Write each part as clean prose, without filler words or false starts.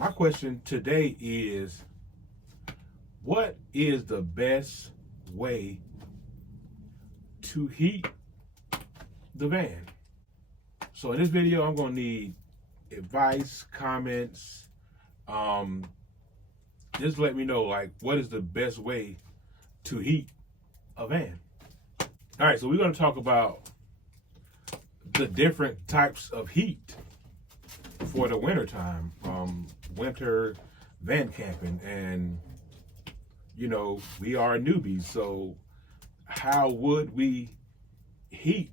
my question today is, what is the best way to heat the van? So in this video, I'm gonna need advice, comments. Just let me know, like, what is the best way to heat a van? All right, so we're gonna talk about the different types of heat for the winter time, winter van camping. And you know, we are newbies, so how would we heat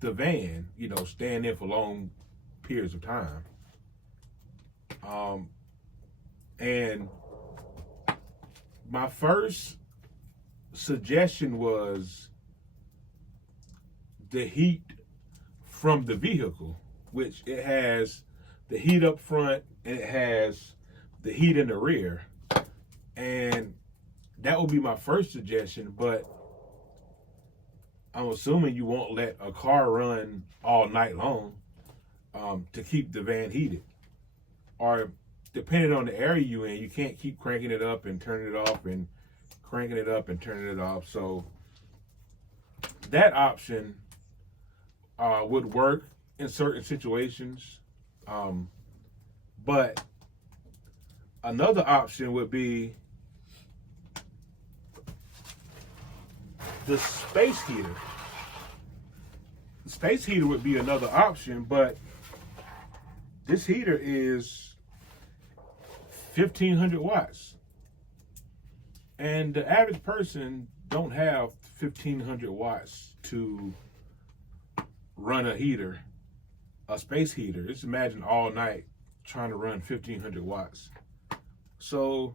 the van, you know, staying in for long periods of time? And my first suggestion was the heat from the vehicle, which it has the heat up front and it has the heat in the rear. And that would be my first suggestion, but I'm assuming you won't let a car run all night long to keep the van heated. Or depending on the area you're in, you can't keep cranking it up and turning it off and cranking it up and turning it off. So that option would work in certain situations. But another option would be the space heater. The space heater would be another option, but this heater is 1,500 watts. And the average person don't have 1,500 watts to run a heater, a space heater. Just imagine all night trying to run 1,500 watts. So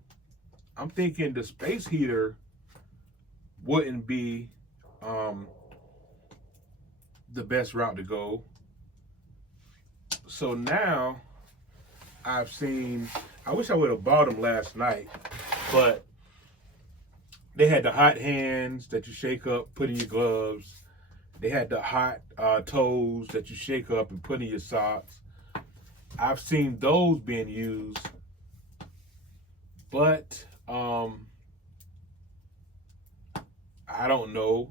I'm thinking the space heater wouldn't be the best route to go. So now I've seen, I wish I would have bought them last night, but they had the hot hands that you shake up, put in your gloves. They had the hot toes that you shake up and put in your socks. I've seen those being used, but I don't know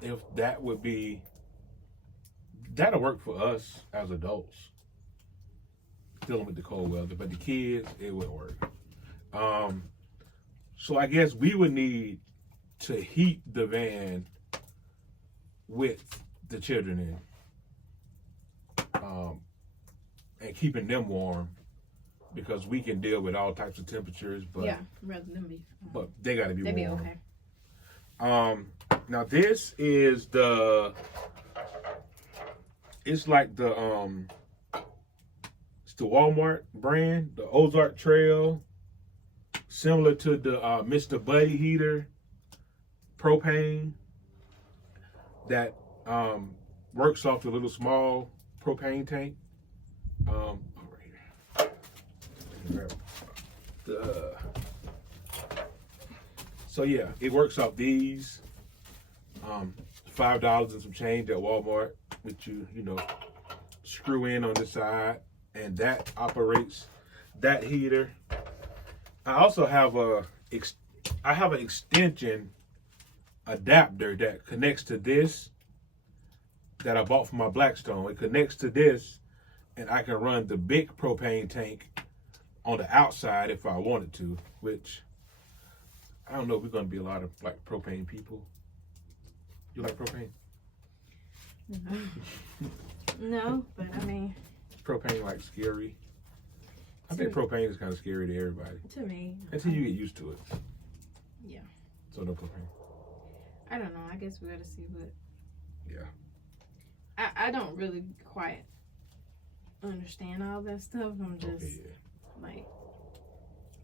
if that would be, that'll work for us as adults, dealing with the cold weather, but the kids, it wouldn't work. So I guess we would need to heat the van with the children in, and keeping them warm, because we can deal with all types of temperatures, but yeah, rather than be, but they got to be warm. Be okay. Now this is the, it's like the it's the Walmart brand, the Ozark Trail, similar to the Mr. Buddy heater, propane, that works off the little small propane tank. Over here. So yeah, it works off these. $5 and some change at Walmart, which you know, screw in on this side, and that operates that heater. I also have an extension adapter that connects to this, that I bought from my Blackstone. It connects to this, and I can run the big propane tank on the outside if I wanted to, which I don't know if we're going to be a lot of like propane people. You like propane? No, but I mean, Is propane like scary? I think propane is kind of scary to everybody. To me. Until you get used to it. Yeah. So no propane. I don't know. I guess we got to see what. Yeah. I don't really quite understand all that stuff. I'm just like,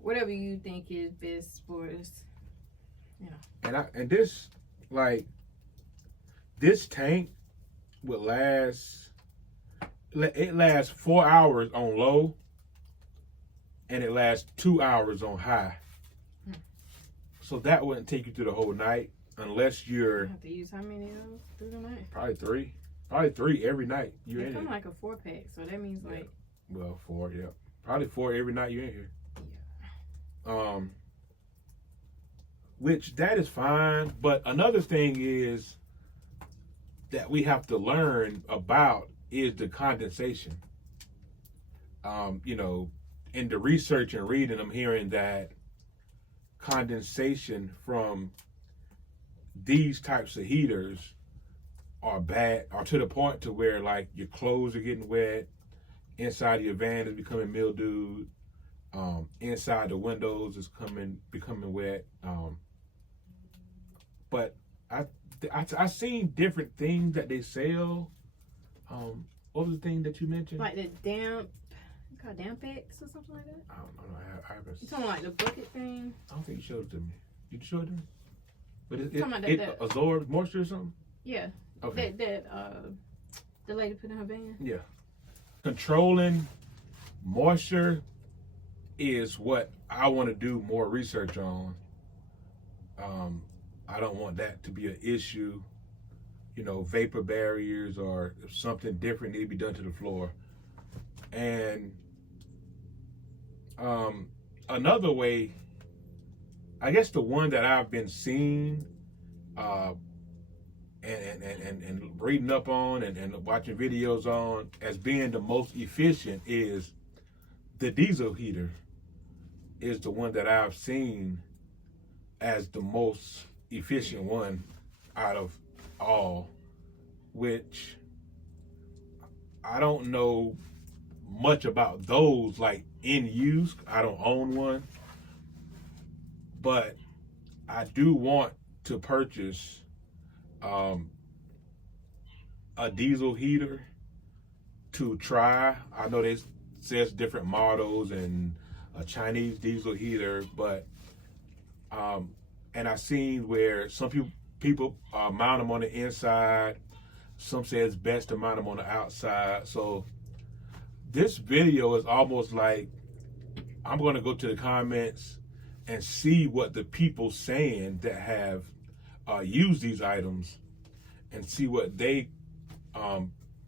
whatever you think is best for us, you know. And this, like, this tank would last, it lasts 4 hours on low, and it lasts 2 hours on high. So that wouldn't take you through the whole night unless you're. You have to use how many of those through the night? Probably three every night. They come like a 4-pack, so that means like. Well, 4, yeah. Probably 4 every night you're in here. Yeah. Which that is fine, but another thing is that we have to learn about is the condensation. You know, in the research and reading, I'm hearing that condensation from these types of heaters are bad, or to the point to where like your clothes are getting wet, inside of your van is becoming mildewed, inside the windows is becoming wet. But I seen different things that they sell. What was the thing that you mentioned? Like the damp, called Dampex or something like that. I don't know. I haven't. You talking like the bucket thing? I don't think you showed it to me. Did you show it to me? But it that absorbs moisture or something. Yeah. Okay. That the lady put in her van. Yeah. Controlling moisture is what I want to do more research on. I don't want that to be an issue. You know, vapor barriers or if something different need to be done to the floor. And another way, I guess the one that I've been seeing and reading up on and watching videos on as being the most efficient is the diesel heater is the one that I've seen as the most efficient one out of all, which I don't know much about those like in use. I don't own one, but I do want to purchase a diesel heater to try. I know they says different models and a Chinese diesel heater, but and I seen where some people mount them on the inside. Some say it's best to mount them on the outside. So this video is almost like I'm going to go to the comments and see what the people saying that have used these items and see what they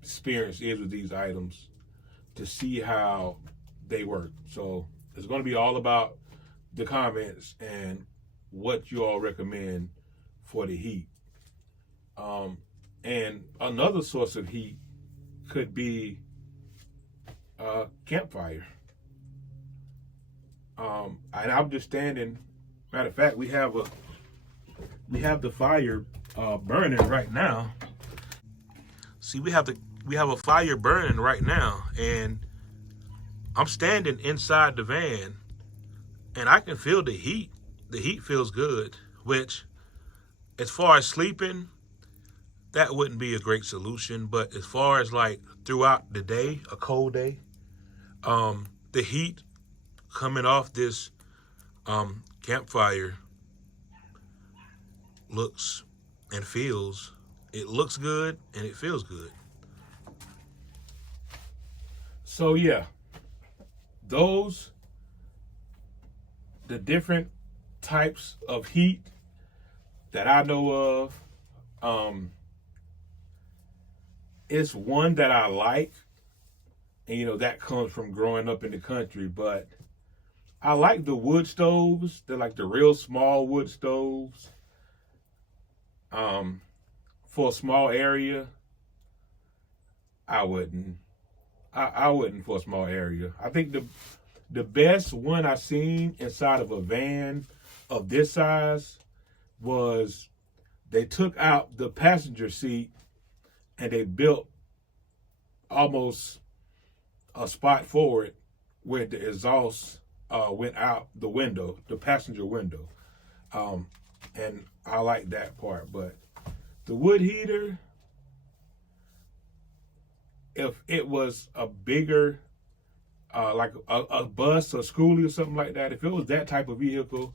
experience is with these items to see how they work. So it's going to be all about the comments and what you all recommend for the heat. And another source of heat could be campfire. And I'm just standing. Matter of fact, we have the fire burning right now. See, we have a fire burning right now, and I'm standing inside the van, and I can feel the heat. The heat feels good, which, as far as sleeping, that wouldn't be a great solution. But as far as like throughout the day, a cold day, the heat coming off this campfire looks and feels, it looks good and it feels good. So yeah, the different types of heat that I know of, it's one that I like, and you know that comes from growing up in the country, but I like the wood stoves. They're like the real small wood stoves. For a small area, I wouldn't for a small area. I think the best one I seen inside of a van of this size was they took out the passenger seat and they built almost a spot for it where the exhaust went out the window, the passenger window. And I like that part. But the wood heater, if it was a bigger, like a bus or schoolie or something like that, if it was that type of vehicle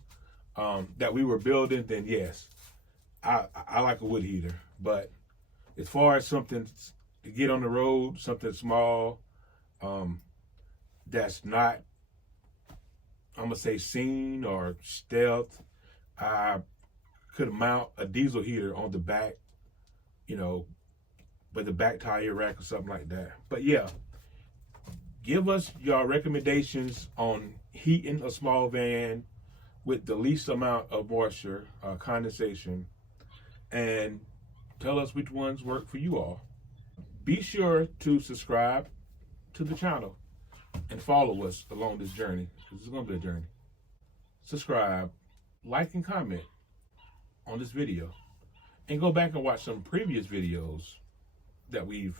that we were building, then yes, I like a wood heater. But as far as something to get on the road, something small, that's not, I'm gonna say seen or stealth, I could mount a diesel heater on the back, you know, with the back tire rack or something like that. But yeah, Give us your recommendations on heating a small van with the least amount of moisture, condensation, and tell us which ones work for you all. Be sure to subscribe to the channel and follow us along this journey. This is going to be a journey. Subscribe, like, and comment on this video. And go back and watch some previous videos that we've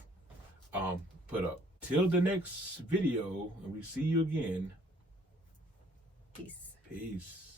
put up. Till the next video, and we see you again. Peace. Peace.